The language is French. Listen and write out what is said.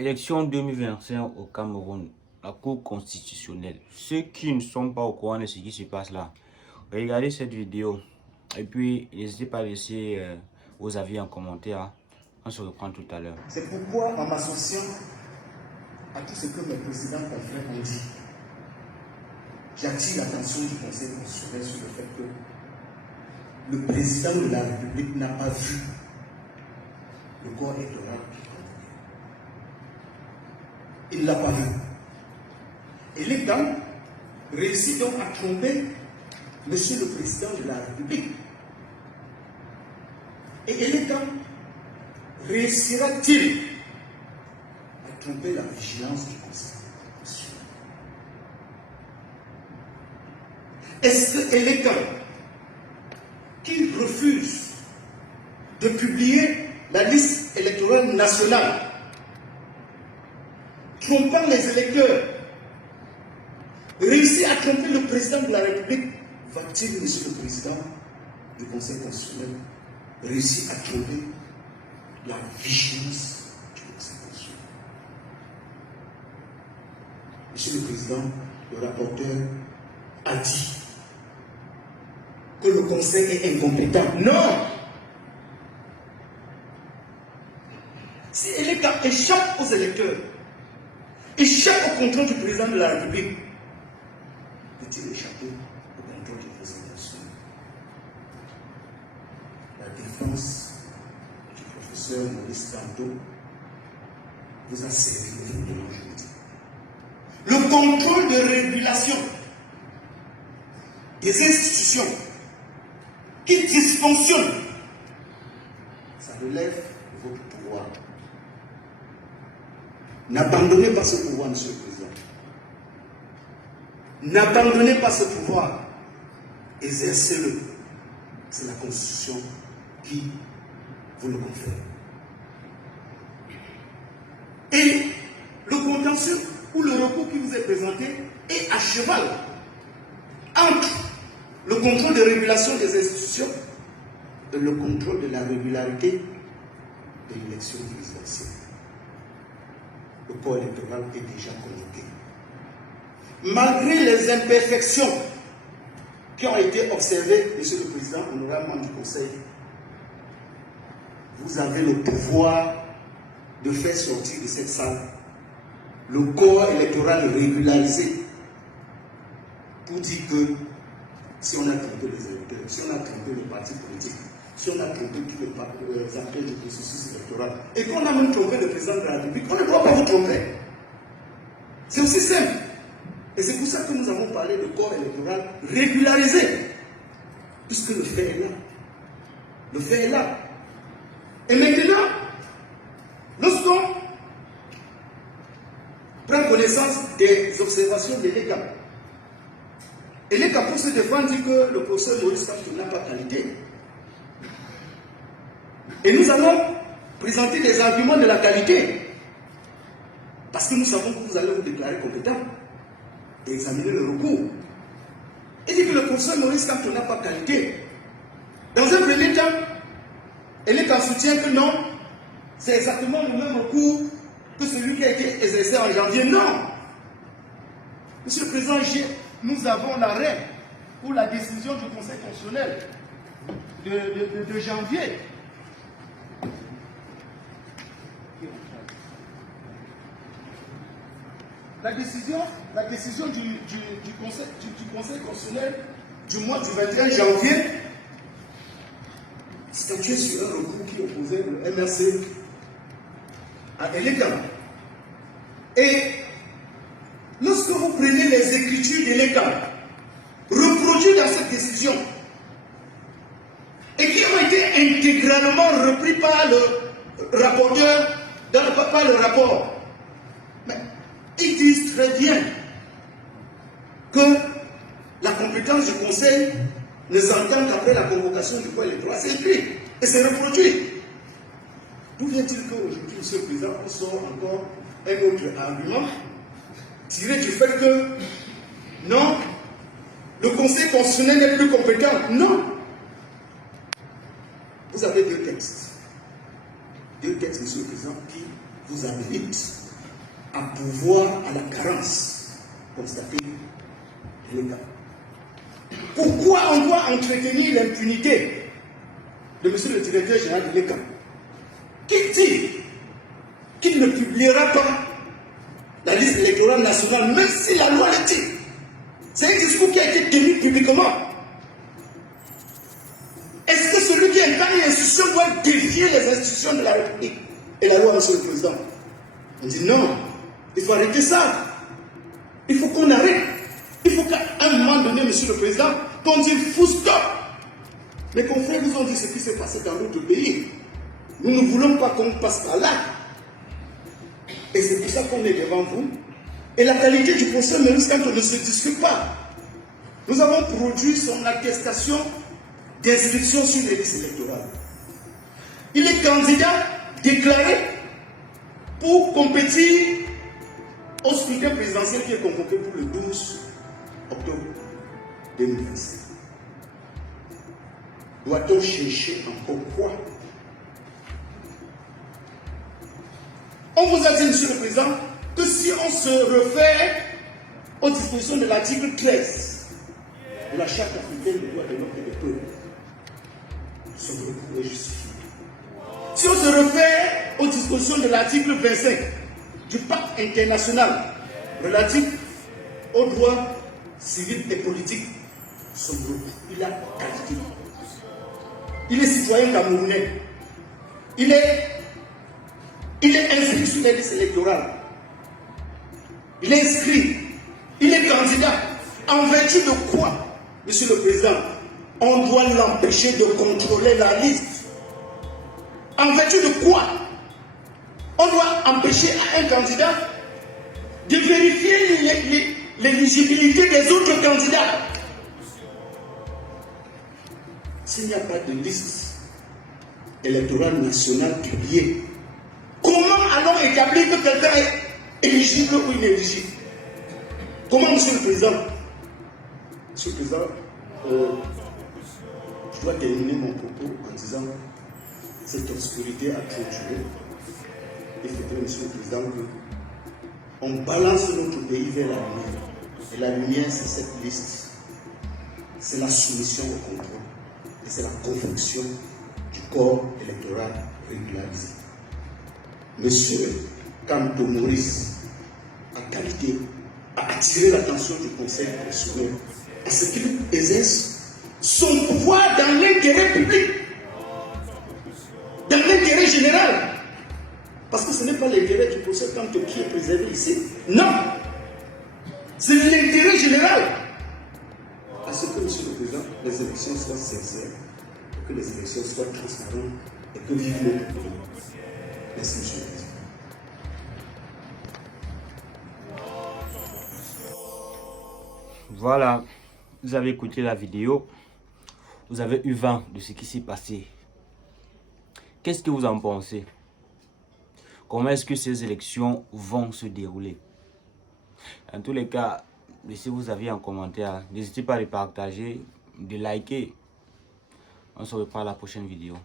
Élection 2025 au Cameroun, la Cour constitutionnelle. Ceux qui ne sont pas au courant de ce qui se passe là, regardez cette vidéo et puis n'hésitez pas à laisser vos avis en commentaire. On se reprend tout à l'heure. C'est pourquoi, en m'associant à tout ce que mes précédents confrères ont dit, j'attire l'attention du Conseil constitutionnel sur le fait que le président de la République n'a pas vu le corps électoral qui convoquait. Il ne l'a pas vu. Et l'État réussit donc à tromper Monsieur le Président de la République. Et l'État réussira-t-il à tromper la vigilance du Conseil constitutionnel? Est-ce que l'État qui refuse de publier la liste électorale nationale, trompant les électeurs, réussit à tromper le président de la République, va-t-il, Monsieur le Président du Conseil constitutionnel, réussir à tromper la vigilance du Conseil constitutionnel? Monsieur le Président, le rapporteur a dit que le Conseil est incompétent. Non! Si l'État échappe aux électeurs, échappe au contrôle du président de la République, peut-il échapper au contrôle du président national? La défense du professeur Maurice Kamto vous a servi aujourd'hui. Le contrôle de régulation des institutions qui dysfonctionnent, ça relève de votre pouvoir. N'abandonnez pas ce pouvoir, Monsieur le Président. N'abandonnez pas ce pouvoir. Exercez-le. C'est la Constitution qui vous le confère. Et le contentieux ou le recours qui vous est présenté est à cheval entre le contrôle de régulation des institutions et le contrôle de la régularité de l'élection présidentielle. Le corps électoral est déjà convoqué. Malgré les imperfections qui ont été observées, Monsieur le Président, honorable membre du Conseil, vous avez le pouvoir de faire sortir de cette salle le corps électoral régularisé pour dire que si on a trompé les électeurs, si on a trompé le parti politique, si on a trompé tous les acteurs du processus électoral, et qu'on a même trompé le président de la République, on ne doit pas vous tromper. C'est aussi simple. Et c'est pour ça que nous avons parlé de corps électoral régularisé, puisque le fait est là. Le fait est là. Et maintenant, lorsqu'on prend connaissance des observations de l'État, et l'État pour se défendre dit que le professeur Maurice Kamto n'a pas qualité. Et nous allons présenter des arguments de la qualité. Parce que nous savons que vous allez vous déclarer compétent et examiner le recours. Il dit que le professeur Maurice Kamto n'a pas qualité. Dans un premier temps, l'État soutient que non, c'est exactement le même recours que celui qui a été exercé en janvier. Non! Monsieur le Président, nous avons l'arrêt ou la décision du Conseil constitutionnel de janvier. La décision du Conseil constitutionnel du mois du 21 janvier statuait sur un recours qui opposait le MRC à l'État. Et lorsque vous prenez les écritures de l'État reproduites dans cette décision et qui ont été intégralement repris par le rapporteur, par le rapport, ils disent très bien que la compétence du Conseil ne s'entend qu'après la convocation du corps électoral. C'est écrit et c'est reproduit. D'où vient-il qu'aujourd'hui, Monsieur le Président, on sort encore un autre argument tiré du fait que non, le Conseil constitutionnel n'est plus compétent? Non. Vous avez deux textes, Monsieur le Président, qui vous habilitent à pouvoir à la carence constatée de l'État. Pourquoi on doit entretenir l'impunité de monsieur le directeur général de l'État qui dit qu'il ne publiera pas la liste électorale nationale, même si la loi le dit? C'est un discours qui a été tenu publiquement. Est-ce que celui qui incarne une institution doit défier les institutions de la République et la loi, monsieur le Président? On dit non, il faut arrêter ça. Il faut qu'on arrête. Il faut qu'à un moment donné, monsieur le Président, qu'on dise full stop. Mes confrères nous ont dit ce qui s'est passé dans notre pays. Nous ne voulons pas qu'on passe par là. Et c'est pour ça qu'on est devant vous. Et la qualité du procès ne risque quand on ne se discute pas. Nous avons produit son attestation d'inscription sur les listes électorales. Il est candidat déclaré pour compétir au scrutin présidentiel qui est convoqué pour le 12 octobre 2025. Doit-on chercher encore quoi? On vous a dit, monsieur le Président, que si on se réfère aux dispositions de l'article 13 de la Charte africaine des droits de l'homme et des peuples, son recours est justifié. Si on se réfère aux dispositions de l'article 25 du pacte international relatif aux droits civils et politiques, son recours, il a qualité. Il est citoyen camerounais. Il est inscrit sur les listes électorales. Il est inscrit. Il est candidat. En vertu de quoi, monsieur le Président, on doit l'empêcher de contrôler la liste? En vertu de quoi on doit empêcher à un candidat de vérifier l'éligibilité des autres candidats? S'il n'y a pas de liste électorale nationale publiée, comment allons établir que quelqu'un est éligible ou inéligible? Comment, monsieur le Président? Monsieur le Président, je dois terminer mon propos en disant que cette obscurité a trop duré. Il faudrait, monsieur le Président, qu'on balance notre pays vers la lumière. Et la lumière, c'est cette liste. C'est la soumission au contrôle. Et c'est la confonction du corps électoral régularisé. Monsieur Kanto Maurice, en qualité, a attiré l'attention du Conseil constitutionnel à ce qu'il exerce son pouvoir dans l'intérêt public, dans l'intérêt général. Parce que ce n'est pas l'intérêt du procès Kanto qui est préservé ici. Non! C'est l'intérêt général. À ce que, monsieur le Président, les élections soient sincères, que les élections soient transparentes et que vive notre pays. Merci, monsieur le Président. Voilà, vous avez écouté la vidéo, vous avez eu vent de ce qui s'est passé. Qu'est-ce que vous en pensez? Comment est-ce que ces élections vont se dérouler? En tous les cas, laissez vos avis en commentaire. N'hésitez pas à les partager, de liker. On se reprend à la prochaine vidéo.